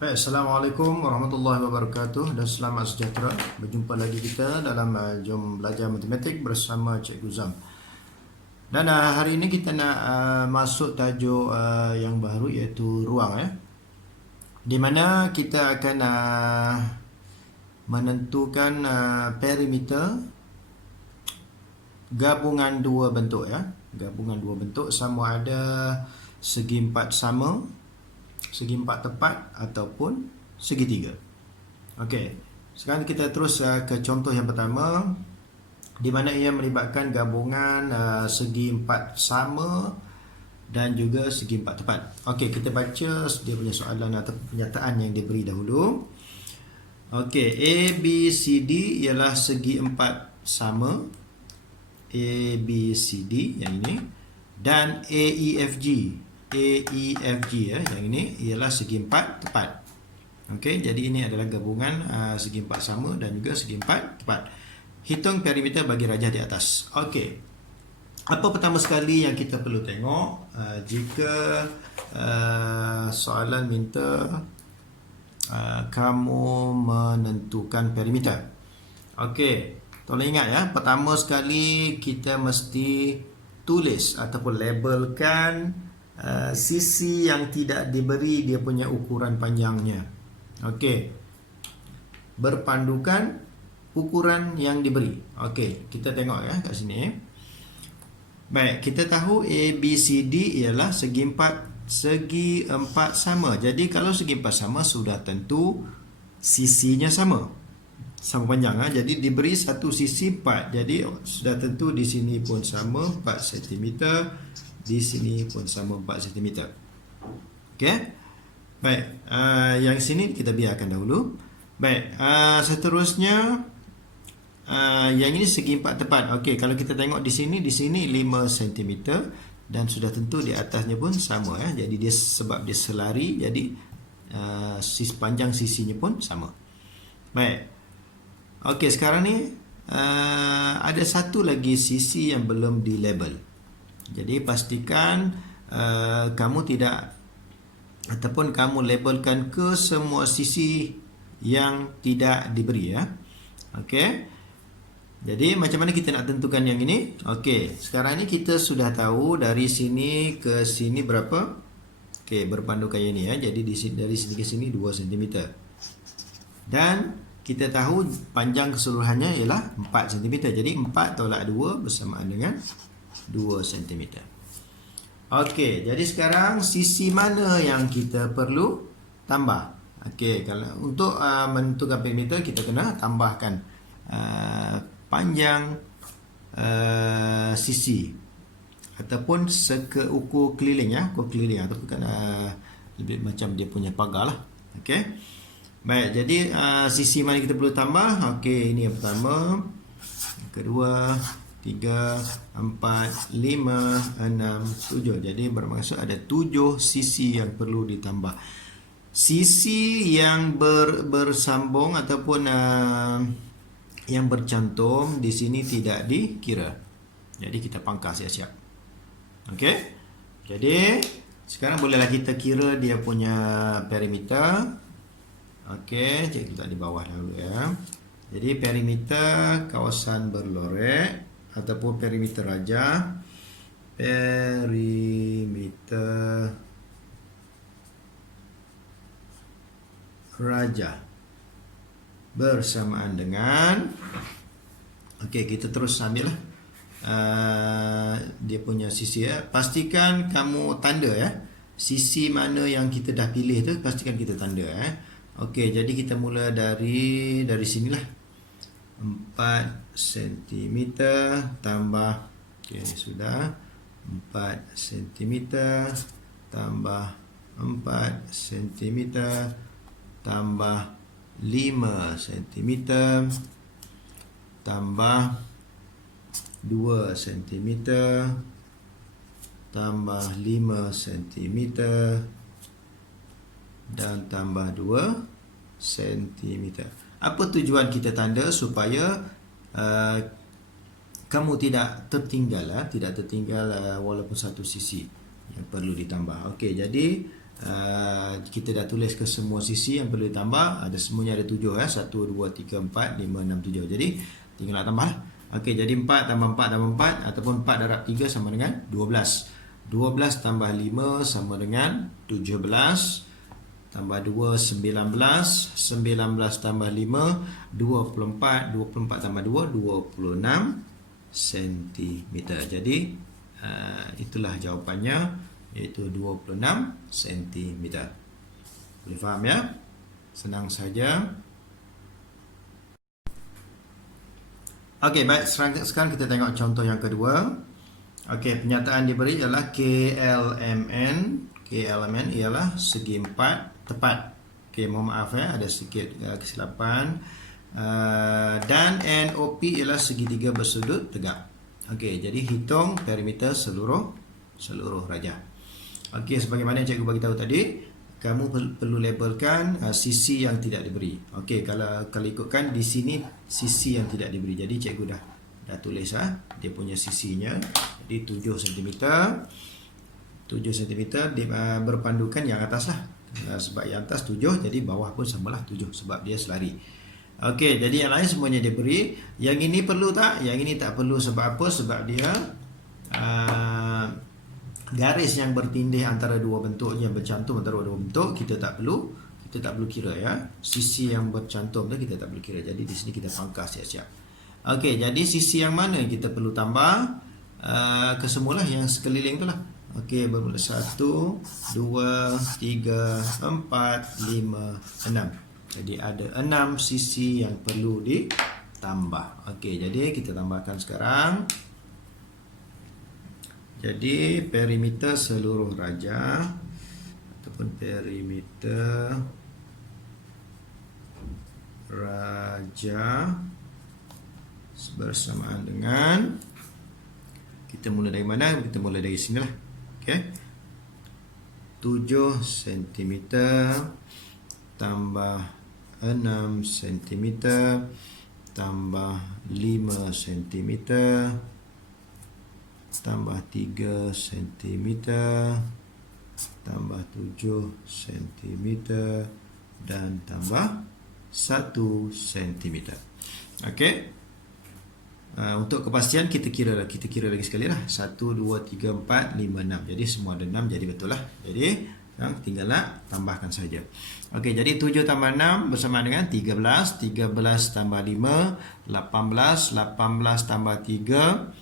Baik, Assalamualaikum warahmatullahi wabarakatuh dan selamat sejahtera. Berjumpa lagi kita dalam Jom Belajar Matematik bersama Cikgu Zam. Dan hari ini kita nak masuk tajuk yang baru iaitu ruang, di mana kita akan menentukan perimeter gabungan dua bentuk, gabungan dua bentuk sama ada segi empat sama, segi empat tepat ataupun segitiga. Okey, sekarang kita terus ke contoh yang pertama, di mana ia melibatkan gabungan segi empat sama dan juga segi empat tepat. Okey, kita baca dia punya soalan atau pernyataan yang diberi dahulu. Okey, A, B, C, D ialah segi empat sama, A, B, C, D yang ini, dan A, E, F, G, yang ini ialah segi empat tepat. Okey, jadi ini adalah gabungan segi empat sama dan juga segi empat tepat. Hitung perimeter bagi rajah di atas. Okey, apa pertama sekali yang kita perlu tengok jika soalan minta kamu menentukan perimeter. Okey, tolong ingat ya, pertama sekali kita mesti tulis ataupun labelkan sisi yang tidak diberi dia punya ukuran panjangnya. Okey, berpandukan ukuran yang diberi. Okey, kita tengok ya kat sini. Baik, kita tahu A, B, C, D ialah segi empat sama. Jadi kalau segi empat sama sudah tentu sisinya sama panjang. Jadi diberi satu sisi 4. Jadi sudah tentu di sini pun sama 4 cm, di sini pun sama 4 cm. Okey. Baik, yang sini kita biarkan dahulu. Baik, seterusnya yang ini segi empat tepat. Okey, kalau kita tengok di sini 5 cm dan sudah tentu di atasnya pun sama ya. Jadi dia sebab dia selari, jadi panjang sisinya pun sama. Baik. Okey, sekarang ni ada satu lagi sisi yang belum di label. Jadi pastikan kamu tidak ataupun kamu labelkan ke semua sisi yang tidak diberi ya. Okey. Jadi macam mana kita nak tentukan yang ini? Okey, sekarang ni kita sudah tahu dari sini ke sini berapa? Okey, berpandukan yang ini ya. Jadi dari sini ke sini 2 cm. Dan kita tahu panjang keseluruhannya ialah 4 cm. Jadi 4 tolak 2 bersamaan dengan 2 cm. Okey, jadi sekarang sisi mana yang kita perlu tambah? Okey, kalau untuk menentukan perimeter kita kena tambahkan panjang sisi ataupun ukur keliling ya, ukur keliling ataupun kan lebih macam dia punya pagar lah. Okey. Baik, jadi sisi mana kita perlu tambah? Okey, ini yang pertama, yang kedua, 3, 4, 5, 6, 7. Jadi bermaksud ada 7 sisi yang perlu ditambah. Sisi yang bersambung ataupun yang bercantum di sini tidak dikira. Jadi kita pangkas siap-siap. Okey. Jadi sekarang bolehlah kita kira dia punya perimeter. Okey, cikgu letak di bawah dahulu ya. Jadi perimeter kawasan berlorek ataupun perimeter rajah, perimeter rajah bersamaan dengan, okey, kita terus ambil lah dia punya sisi ya. Pastikan kamu tanda ya, sisi mana yang kita dah pilih tu pastikan kita tanda ya. Okey, jadi kita mula dari sinilah. 4 cm tambah, okey, sudah 4 cm tambah 4 cm tambah 5 cm tambah 2 cm tambah 5 cm dan tambah 2 cm. Apa tujuan kita tanda? Supaya kamu tidak tertinggal walaupun satu sisi yang perlu ditambah. Okey, jadi Kita dah tulis ke semua sisi yang perlu ditambah. Ada semuanya ada 7 ya. 1, 2, 3, 4, 5, 6, 7. Jadi tinggal nak tambah lah. Okey, jadi 4 tambah 4 tambah 4 ataupun 4 darab 3 sama dengan 12. 12 tambah 5 sama dengan 17. Tambah 2, 19. 19 tambah 5, 24. 24 tambah 2, 26 cm. Jadi itulah jawapannya, iaitu 26 cm. Boleh faham ya? Senang saja. Okey, baik. Sekarang kita tengok contoh yang kedua. Okey, pernyataan diberi ialah KLMN. KLMN ialah segi empat tepat. Okey, mohon maaf ya, ada sedikit kesilapan. Dan NOP ialah segitiga bersudut tegak. Okey, jadi hitung perimeter seluruh rajah. Okey, sebagaimana yang cikgu bagi tahu tadi, kamu perlu labelkan sisi yang tidak diberi. Okey, kalau ikutkan di sini sisi yang tidak diberi. Jadi cikgu dah tulis dia punya sisinya. Jadi 7 cm. 7 cm berpandukan yang atas lah. Sebab yang atas 7, jadi bawah pun samalah 7 sebab dia selari. Okey, jadi yang lain semuanya diberi. Yang ini perlu tak? Yang ini tak perlu. Sebab apa? Sebab dia garis yang bertindih antara dua bentuk, yang bercantum antara dua bentuk, kita tak perlu kira ya. Sisi yang bercantum tu kita tak perlu kira. Jadi di sini kita pangkas siap-siap. Okey, jadi sisi yang mana kita perlu tambah? Kesemualah yang sekeliling tu lah. Okey, bermula 1, 2, 3, 4, 5, 6. Jadi ada 6 sisi yang perlu ditambah. Okey, jadi kita tambahkan sekarang. Jadi perimeter seluruh rajah ataupun perimeter rajah bersamaan dengan, kita mula dari mana? Kita mula dari sini lah. Okey. 7 cm tambah 6 cm tambah 5 cm tambah 3 cm tambah 7 cm dan tambah 1 cm. Okey. Untuk kepastian kita kira lagi sekali lah. 1, 2, 3, 4, 5, 6. Jadi semua ada 6, jadi betul lah. Jadi tinggal nak tambahkan saja. Okey, jadi 7 tambah 6 bersama dengan 13. 13 tambah 5, 18. 18 tambah 3,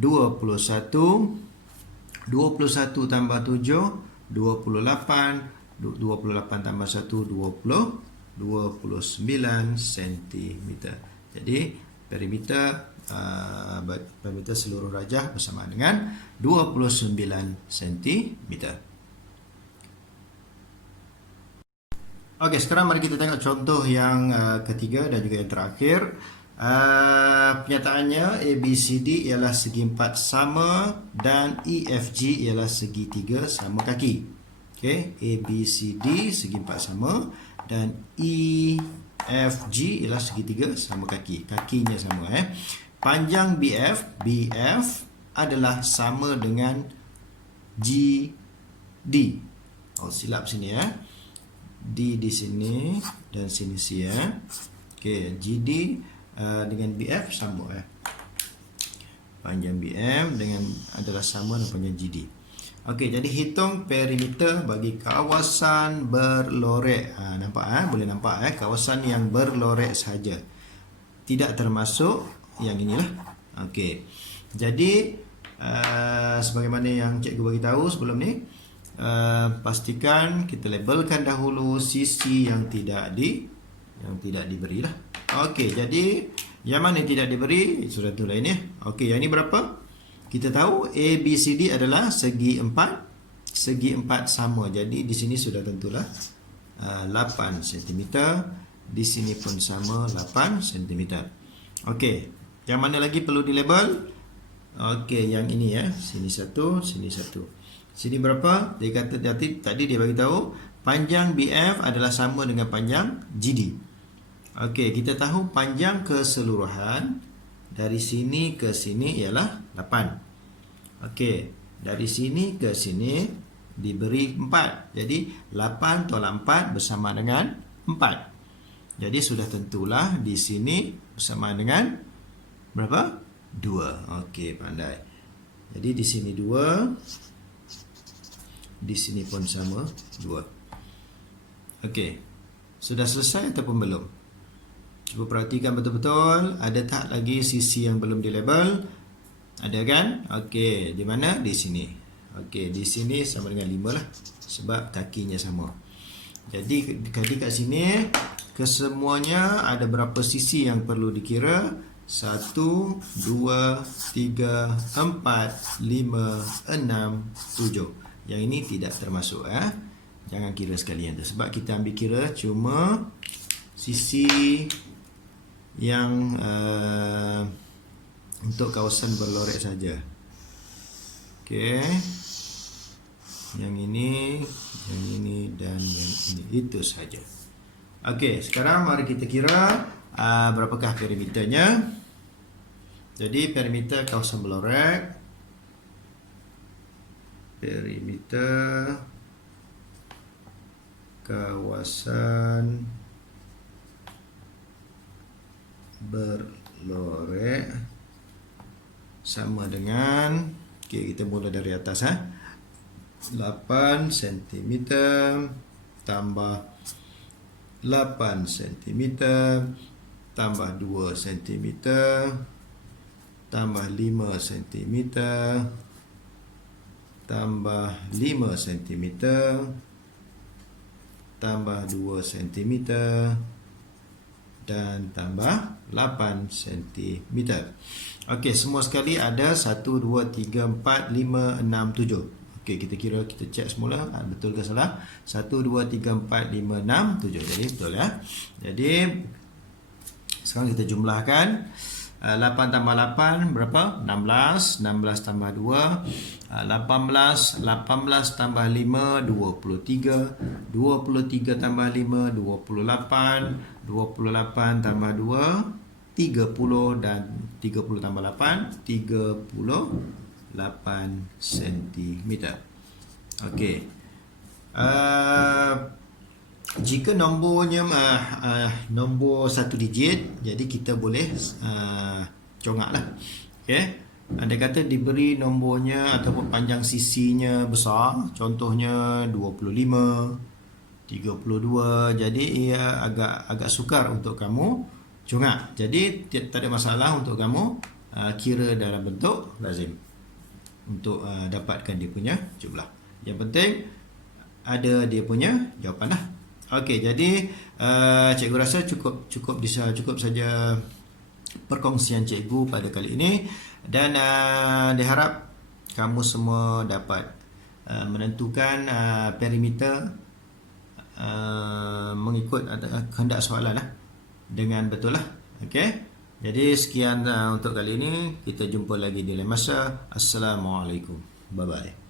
21. 21 tambah 7, 28. 28 tambah 1, 20. 29 cm. Jadi perimeter seluruh rajah bersama dengan 29 cm. Okey, sekarang mari kita tengok contoh yang ketiga dan juga yang terakhir. Pernyataannya ABCD ialah segi empat sama dan EFG ialah segitiga sama kaki. Okey, ABCD segi empat sama dan EFG ialah segitiga sama kaki. Kakinya sama Panjang BF adalah sama dengan GD. Silap sini D di sini dan sini C Okey, GD dengan BF sama Panjang BF adalah sama dengan panjang GD. Okey, jadi hitung perimeter bagi kawasan berlorek. Nampak boleh nampak kawasan yang berlorek saja. Tidak termasuk yang inilah. Okey. Jadi sebagaimana yang cikgu bagi tahu sebelum ni, pastikan kita labelkan dahulu sisi yang tidak diberi lah. Okey, jadi yang mana tidak diberi sudah tulis ini. Okey, yang ini berapa? Kita tahu ABCD adalah segi empat sama. Jadi di sini sudah tentulah 8 cm. Di sini pun sama 8 cm. Okey, yang mana lagi perlu dilabel? Okey, yang ini sini satu, sini satu. Sini berapa? Dia kata tadi dia bagi tahu panjang BF adalah sama dengan panjang GD. Okey, kita tahu panjang keseluruhan dari sini ke sini ialah 8. Okey, dari sini ke sini diberi 4. Jadi 8 tolak 4 bersama dengan 4. Jadi sudah tentulah di sini bersama dengan berapa? 2. Okey, pandai. Jadi di sini 2. Di sini pun sama 2. Okey. Sudah selesai ataupun belum? Cuba perhatikan betul-betul. Ada tak lagi sisi yang belum dilabel? Ada kan? Okey, di mana? Di sini. Okey, di sini sama dengan 5 lah. Sebab kakinya sama. Jadi kat sini kesemuanya ada berapa sisi yang perlu dikira? 1, 2, 3, 4, 5, 6, 7. Yang ini tidak termasuk. Jangan kira sekalian tu. Sebab kita ambil kira cuma sisi yang untuk kawasan berlorek saja. Okey. Yang ini dan yang ini. Itu saja. Okey, sekarang mari kita kira berapakah perimeternya. Jadi perimeter kawasan berlorek. Perimeter kawasan berlorek sama dengan, okey, kita mula dari atas 8 cm tambah 8 cm tambah 2 cm tambah 5 cm tambah 5 cm tambah 2 cm dan tambah 8 cm. Okey, semua sekali ada 1, 2, 3, 4, 5, 6, 7. Okey, kita kira, kita cek semula betul ke salah. 1, 2, 3, 4, 5, 6, 7. Jadi betul ya. Jadi sekarang kita jumlahkan. 8 tambah 8 berapa? 16. 16 tambah 2 18. 18 tambah 5 23. 23 tambah 5 28. 28 tambah 2 30 dan 30 tambah 8 38 cm. Okey. Jika nombornya nombor 1 digit, jadi kita boleh congaklah. Okey. Andai kata diberi nombornya ataupun panjang sisinya besar, contohnya 25, 32, jadi ia agak sukar untuk kamu congak. Jadi tak ada masalah untuk kamu kira dalam bentuk lazim untuk dapatkan dia punya jumlah. Yang penting ada dia punya jawapan lah. Okey, jadi cikgu rasa cukup saja perkongsian cikgu pada kali ini, dan diharap kamu semua dapat menentukan perimeter mengikut kehendak soalan lah, dengan betul lah. Okey. Jadi sekian untuk kali ini. Kita jumpa lagi di lain masa. Assalamualaikum. Bye bye.